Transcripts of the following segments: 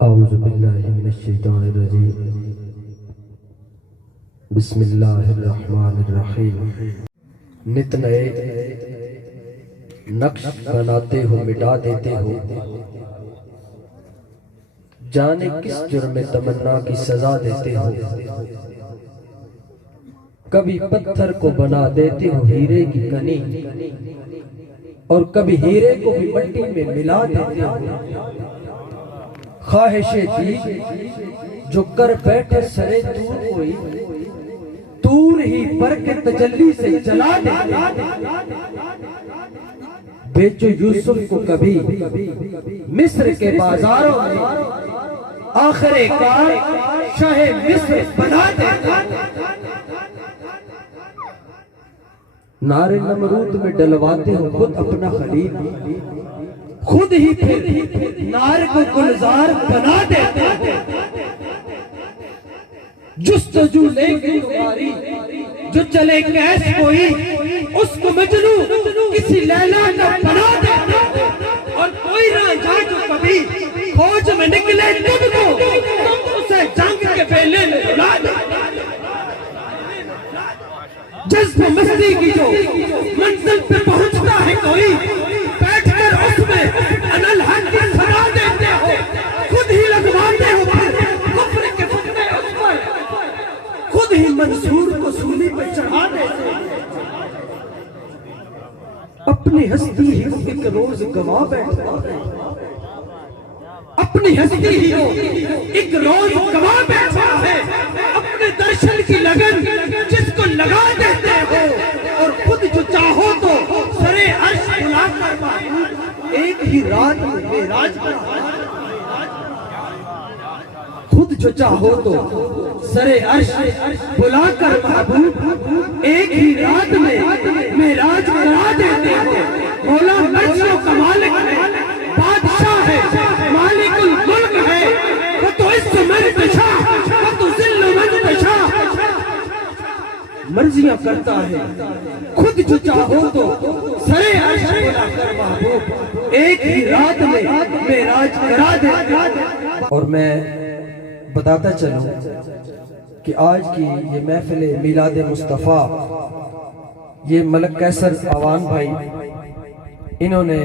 اعوذ باللہ من الشیطان الرجیم بسم اللہ الرحمن الرحیم۔ نت نئے نقش بناتے ہو، مٹا دیتے ہو، جانے کس جرم تمنا کی سزا دیتے ہو۔ کبھی پتھر کو بنا دیتے ہو ہیرے کی کنی، اور کبھی ہیرے کو بھی مٹی میں ملا دیتے ہو۔ خواہش دی جو کر بیٹھے سرے دور کوئی، دور ہی پر کے تجلی سے جلا دیتے۔ بیچو یوسف کو کبھی مصر کے بازاروں میں، آخر کار شاہ مصر بنا دیتے۔ نار نمرود میں ڈلواتے ہو خود اپنا خلیل، خود ہی پھر نار کو گلزار بنا دیتے۔ جستجو لے گئی تمہاری جو چلے کیس کوئی، اس کو مجنو کسی لیلا کا بنا دیتے۔ اور کوئی راجا جو کبھی فوج میں نکلے تم کو، تم اسے جنگ کے بیلے میں اڑا دیتے۔ جذب مستی کی جو منزل پہ پہنچتا ہے کوئی، بیٹھ کر اس میں انل حق کی سنا دیتے ہو، خود ہی لگواتے ہو پھر کفر کے فتنے اس پر، خود ہی منصور کو سولی پہ چڑھا دیتے۔ اپنی ہستی ہی ایک روز گوا بیٹھتا ہے، اپنی ہستی ہی ایک روز گوا بیٹھتا ہے۔ اپنے درشن کی لگن جس کو لگا دیتے ہو، اور خود جو چاہو تو سرے عرش بلا کر محبوب ایک ہی رات میں معراج کرا۔ خود جو چاہو تو سرے عرش بلا کر محبوب ایک ہی رات میں معراج کرا دیتے ہو۔ مولا مرشوں کا مالک ہے، بادشاہ ہے، مالک الملک ہے، وہ تو اس من پشا، وہ تو ذل من پشا، مرضیاں کرتا ہے۔ خود جو چاہو تو سرے عرش بلا کر محبوب ایک ہی رات میں معراج کرا دیتے۔ اور میں بتاتا چلوں کہ آج کی یہ محفل میلاد مصطفیٰ، یہ ملک قیصر آوان بھائی، انہوں نے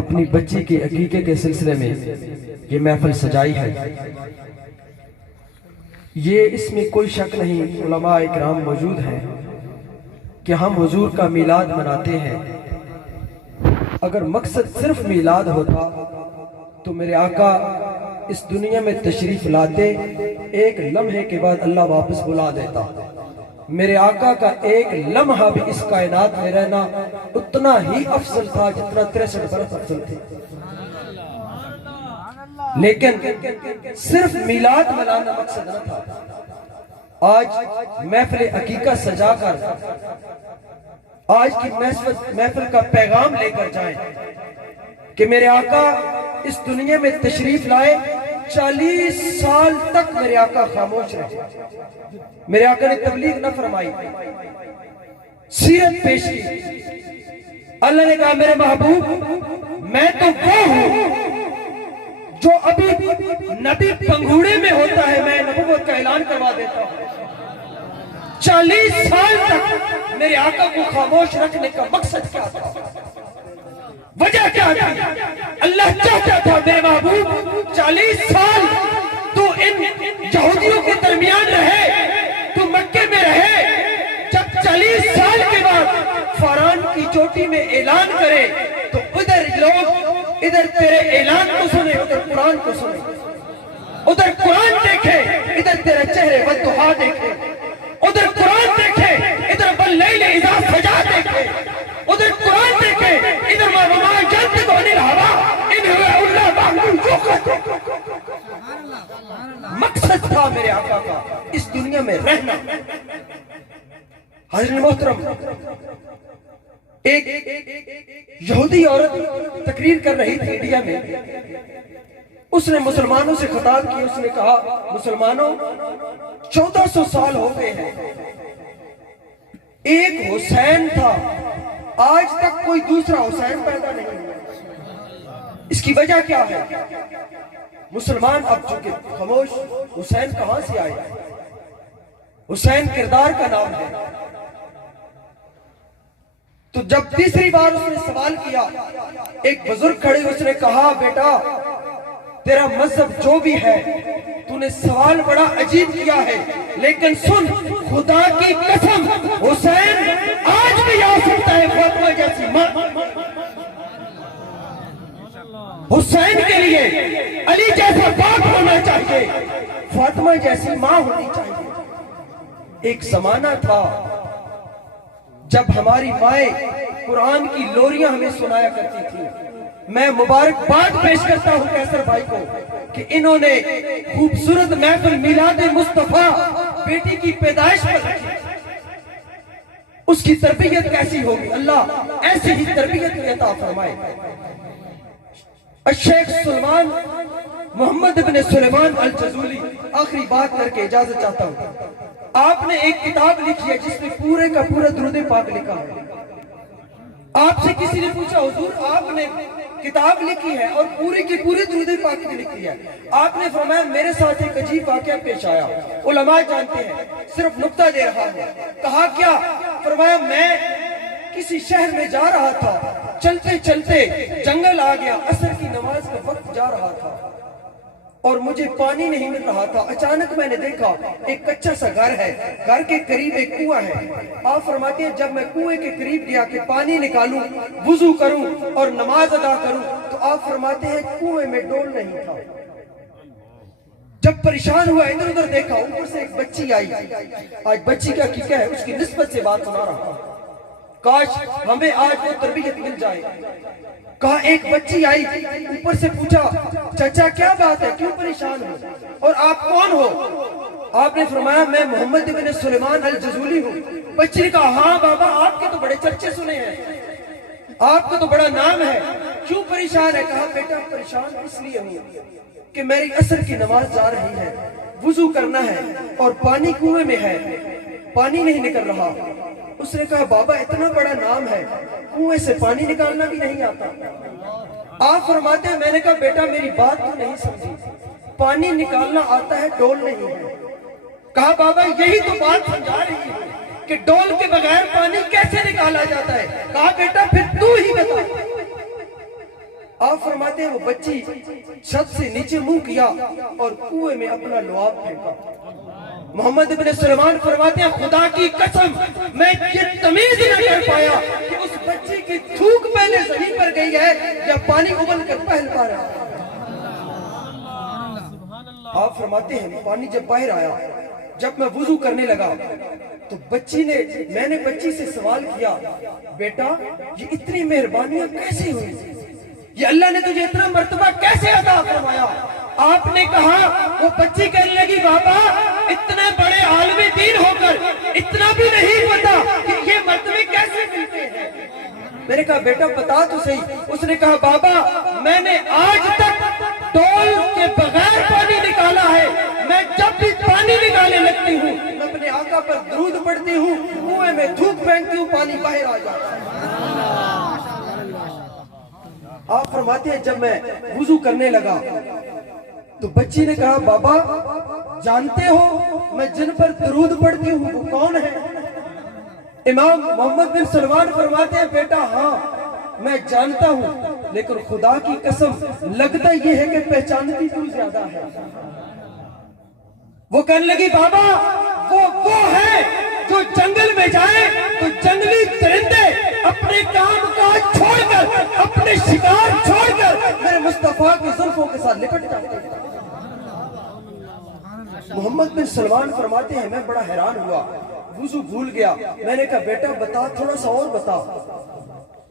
اپنی بچی کے عقیقے کے سلسلے میں یہ محفل سجائی ہے۔ یہ اس میں کوئی شک نہیں، علماء اکرام موجود ہیں کہ ہم حضور کا میلاد مناتے ہیں۔ اگر مقصد صرف میلاد ہوتا تو میرے آقا اس دنیا میں تشریف لاتے، ایک لمحے کے بعد اللہ واپس بلا دیتا۔ میرے آقا کا ایک لمحہ بھی اس کائنات میں رہنا اتنا ہی افضل تھا جتنا 63 برس افضل تھے۔ لیکن صرف میلاد منانا مقصد نہ تھا۔ آج محفل عقیقہ سجا کر آج کی محفل کا پیغام لے کر جائیں کہ میرے آقا اس دنیا میں تشریف لائے، 40 سال تک میرے آقا خاموش رہے۔ میرے آقا نے تبلیغ نہ فرمائی، سیرت پیش کی۔ اللہ نے کہا میرے محبوب میں تو وہ ہوں جو ابھی نبی پنگھوڑے میں ہوتا ہے، میں نبوت کا اعلان کروا دیتا ہوں۔ 40 سال تک میرے آقا کو خاموش رکھنے کا مقصد کیا تھا، وجہ کیا تھی؟ اللہ چاہتا تھا میرے محبوب 40 سال تو ان یہودیوں کے درمیان رہے، تو مکے میں رہے، جب 40 سال کے بعد فاران کی چوٹی میں اعلان کرے تو ادھر لوگ ادھر تیرے اعلان کو سنے، ادھر قرآن کو سنے، ادھر قرآن دیکھے، ادھر تیرے چہرے والضحیٰ دیکھے، ادھر قرآن دیکھے، ادھر واللیل اذا سجا دیکھے، ادھر قرآن دیکھے، ادھر وما ينطق عن الهوى ان هو الا وحی یوحی۔ مقصد تھا میرے آقا کا اس دنیا میں رہنا۔ حضرت محترم، ایک یہودی عورت تقریر کر رہی تھی انڈیا میں، اس نے مسلمانوں سے خطاب کی۔ اس نے کہا مسلمانوں 1400 سال ہو گئے ہیں، ایک حسین تھا، آج تک کوئی دوسرا حسین پیدا نہیں ہوا، اس کی وجہ کیا ہے؟ مسلمان اب چکے خاموش. حسین کہاں سے آئے؟ حسین کردار کا نام ہے. تو جب تیسری بار اس نے سوال کیا، ایک بزرگ کھڑے اس نے کہا بیٹا تیرا مذہب جو بھی ہے تو نے سوال بڑا عجیب کیا ہے، لیکن سن خدا کی قسم حسین آج بھی آ سکتا ہے فاطمہ جیسی ماں. حسین کے لیے علی جیسا باپ ہونا چاہیے، فاطمہ جیسی ماں ہونی چاہیے. ایک زمانہ تھا جب ہماری مائیں قرآن کی لوریاں ہمیں سنایا کرتی تھی. میں مبارکباد پیش کرتا ہوں کیسر بھائی کو کہ انہوں نے خوبصورت محفل میلاد مصطفیٰ بیٹی کی پیدائش پر رکھی. اس کی تربیت کیسی ہوگی؟ اللہ ایسی ہی تربیت عطا فرمائے. الشیخ سلمان محمد بن سلیمان الجزولی، آخری بات کر کے اجازت چاہتا ہوں. آپ نے ایک کتاب لکھی ہے جس میں پورے کا پورا درود پاک لکھا ہے. آپ سے کسی نے پوچھا حضور آپ نے کتاب لکھی ہے اور پوری کی پوری درود پاک کی لکھی ہے. آپ نے فرمایا میرے ساتھ ایک عجیب واقعہ پیش آیا، علماء جانتے ہیں، صرف نقطہ دے رہا ہوں. کہا کیا؟ فرمایا میں کسی شہر میں جا رہا تھا، چلتے چلتے جنگل آ گیا، عصر کی نماز کا وقت جا رہا تھا اور مجھے پانی نہیں مل رہا تھا. اچانک میں نے دیکھا ایک کچا سا گھر ہے، گھر کے قریب ایک کنواں ہے. آپ فرماتے ہیں جب میں کنویں کے قریب گیا کہ پانی نکالوں، وضو کروں اور نماز ادا کروں، تو آپ فرماتے ہیں کنویں میں ڈول نہیں تھا. جب پریشان ہوا ادھر ادھر دیکھا، اوپر سے ایک بچی آئی. آج بچی کا کیا ہے اس کی نسبت سے بات سنا رہا ہوں، کاش ہمیں آج وہ تربیت مل جائے. کہا ایک بچی آئی، اوپر سے پوچھا چچا کیا بات ہے، کیوں پریشان ہو اور آپ کون ہو؟ آپ نے فرمایا میں محمد بن سلیمان الجزولی ہوں. بچی نے کہا ہاں بابا آپ کے تو بڑے چرچے سنے ہیں، آپ کا تو بڑا نام ہے، کیوں پریشان ہے؟ کہا بیٹا پریشان اس لیے ہوں کہ میری عصر کی نماز جا رہی ہے، وضو کرنا ہے اور پانی کنویں میں ہے، پانی نہیں نکل رہا. اس نے کہا بابا اتنا بڑا نام ہے، کنویں سے پانی نکالنا بھی نہیں آتا. آپ فرماتے ہیں میں نے کہا بیٹا میری بات تو نہیں سمجھی، پانی نکالنا آتا ہے ڈول نہیں ہے. کہا بابا یہی تو بات سمجھا رہی ہے کہ ڈول کے بغیر پانی کیسے نکالا جاتا ہے. کہا بیٹا پھر تو ہی بتا. آپ فرماتے ہیں وہ بچی چھت سے نیچے منہ کیا اور کنویں میں اپنا لعاب پھینکا. محمد بن سلیمان فرماتے ہیں خدا کی قسم میں یہ تمیز نہ کر پایا کہ اس بچی کی تھوک پہلے زمین پر گئی ہے یا پانی ابل کر پہل پا رہا ہے. آپ فرماتے ہیں پانی جب باہر آیا، جب میں وضو کرنے لگا تو میں نے بچی سے سوال کیا بیٹا یہ اتنی مہربانیاں کیسے ہوئی، یہ اللہ نے تجھے اتنا مرتبہ کیسے عطا فرمایا؟ آپ نے کہا وہ بچی کہنے لگی بابا اتنے بڑے عالم دین ہو کر اتنا بھی نہیں پتا کہ یہ مرتبے کیسے ملتے ہیں. میں نے کہا بیٹا بتا تو صحیح. اس نے کہا بابا میں نے آج تک ڈول کے بغیر پانی نکالا ہے، میں جب بھی پانی نکالنے لگتی ہوں میں اپنے آقا پر درود پڑھتی ہوں، کنویں میں تھوک پھینکتی ہوں، پانی باہر آ جاتا ہے. آپ فرماتے ہیں جب میں وضو کرنے لگا تو بچی نے کہا بابا جانتے ہو میں جن پر درود پڑھتی ہوں وہ کون ہے؟ امام محمد بن سلمان فرماتے ہیں بیٹا ہاں میں جانتا ہوں، لیکن خدا کی قسم لگتا یہ ہے کہ پہچانتی تو زیادہ ہے. وہ کہنے لگی بابا وہ ہے جو جنگل میں جائے تو جنگلی درندے اپنے کام کاج چھوڑ کر اپنے شکار چھوڑ کر میرے مصطفیٰ کی زلفوں کے ساتھ لپٹ جاتے ہیں. محمد بن سلمان فرماتے ہیں میں بڑا حیران ہوا، وضو بھول گیا. میں نے کہا بیٹا بتا تھوڑا سا اور بتا،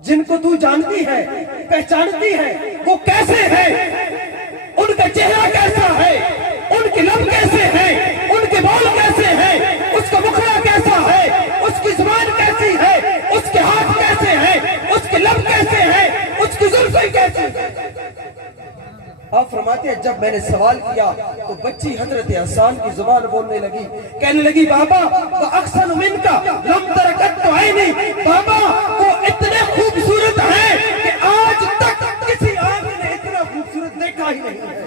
جن کو تو جانتی ہے پہچانتی ہے وہ کیسے ہیں، ان کا چہرہ کیسا ہے، ان کے لب کیسے ہیں، ان کے بال کیسے ہیں، اس کا مکھڑا کیسا ہے، اس کی زبان کیسی ہے، اس کے ہاتھ کیسے ہیں، اس کے لب کیسے ہیں، اس کی زلفیں کیسی ہیں. آپ فرماتے ہیں جب میں نے سوال کیا تو بچی حضرت حسان کی زبان بولنے لگی، کہنے لگی بابا وَأَحْسَنُ مِنْكَ لَمْ تَرَ قَطُّ عَيْنِي، بابا وہ اتنے خوبصورت ہیں کہ آج تک کسی آنکھ نے اتنا خوبصورت دیکھا ہی نہیں ہے.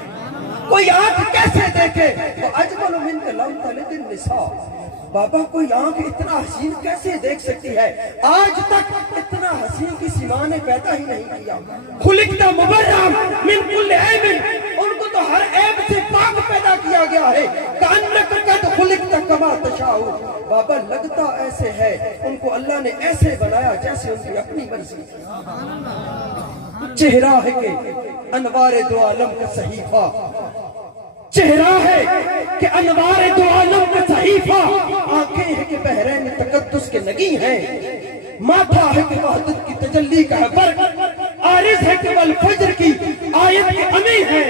کوئی آنکھ کیسے دیکھے وہ اجمل منک لم تلد النساء، بابا کوئی آنکھ اتنا حسین کیسے دیکھ سکتی ہے؟ آج تک اتنا حسین کسی ماں نے پیدا ہی نہیں کیا۔ خلقت مبرأ من کل عیب، ان کو تو ہر عیب سے پاک پیدا کیا گیا ہے۔ کأنک قد خلقت کما تشاء، بابا لگتا ایسے ہے ان کو اللہ نے ایسے بنایا جیسے ان کی اپنی مرضی۔ چہرہ ہے کہ انوار دو عالم کا صحیفہ، چہرہ ہے کہ انوار دو عالم کا صحیفہ، آنکھیں ہیں کہ بحرین تقدس کے نگی ہیں، ماتھا ہے کہ وحدت کی تجلی کا ہے برق، عارض ہے کہ والفجر کی آیت کے امی ہے،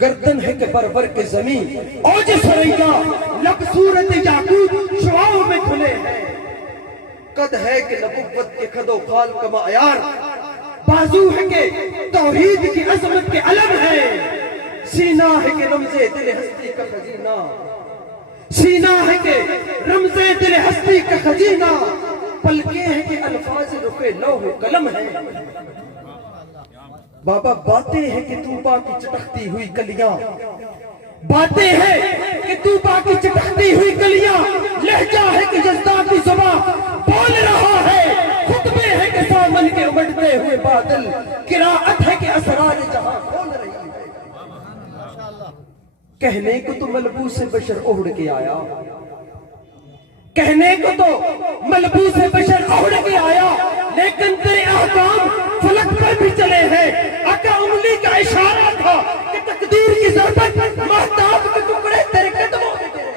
گردن ہے کہ بربر کے زمین، اوج سریا لب صورت یاقوت شعاؤں میں کھلے ہیں، قد ہے کہ نبوت کے خد و خال کا معیار، بازو ہے کہ توحید کی عظمت کے علم ہے، سینہ ہے کہ رمز دل ہستی کا خزینہ، سینہ ہے کہ رمز دل ہستی کا خزینہ، پلکیں ہیں کہ الفاظ رخ لوح قلم ہے۔ بابا باتیں ہیں کہ طوبا کی چٹکتی ہوئی کلیاں، باتیں ہیں کہ طوبا کی چٹکتی ہوئی کلیاں، لہجہ ہے کہ جذبہ کی زباں بول رہا ہے، خطبے ہیں کہ سامن کے امڑتے ہوئے بادل، قرائت ہے کہ اسرار جہاں کھول رہی ہے۔ کہنے کو تو ملبوس بشر اوڑھ کے آیا، کہنے کو تو ملبوس بشر اوڑھ کے آیا، لیکن تیرے احکام فلک پر بھی چلے ہیں۔ آقا انگلی کا اشارہ تھا کہ تقدیر کی ضربت مہتاب کے ٹکڑے تیرے قدموں میں گرے۔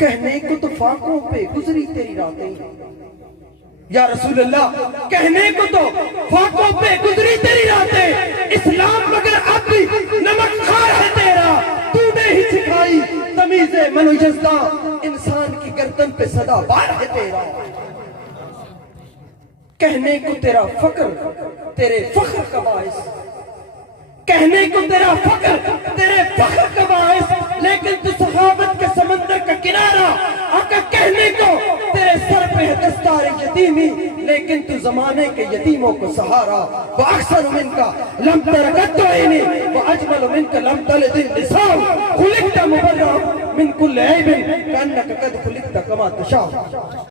کہنے کو تو فاقوں پہ گزری تیری راتیں، یا رسول اللہ کہنے کو تو فاقوں پہ گزری تیری راتیں، اسلام مگر اب بھی نمک خار ہے تیرا، تو نے ہی سکھائی تمیز من و جزدہ، انسان کی گردن پہ صدا بار ہے تیرا۔ کہنے کو تیرا فقر تیرے فخر کا باعث، کہنے کو تیرا فقر تیرے فخر کا باعث، لیکن تو سخاوت کے سمندر کا کنارہ۔ آقا کہنے کو تیرے سر پہ ہے دستار یتیمی، لیکن تو زمانے کے یتیموں کو سہارا۔ وَأَحْسَنُ مِنْكَ لَمْ تَرَ قَطُّ عَيْنٍ وَأَجْمَلُ مِنْكَ لَمْ تَلِدِ النِّسَاءُ خُلِقْتَ مُبَرَّأً مِنْ كُلِّ عَيْبٍ كَأَنَّكَ قَدْ خُلِقْتَ كَمَا تَشَاءُ۔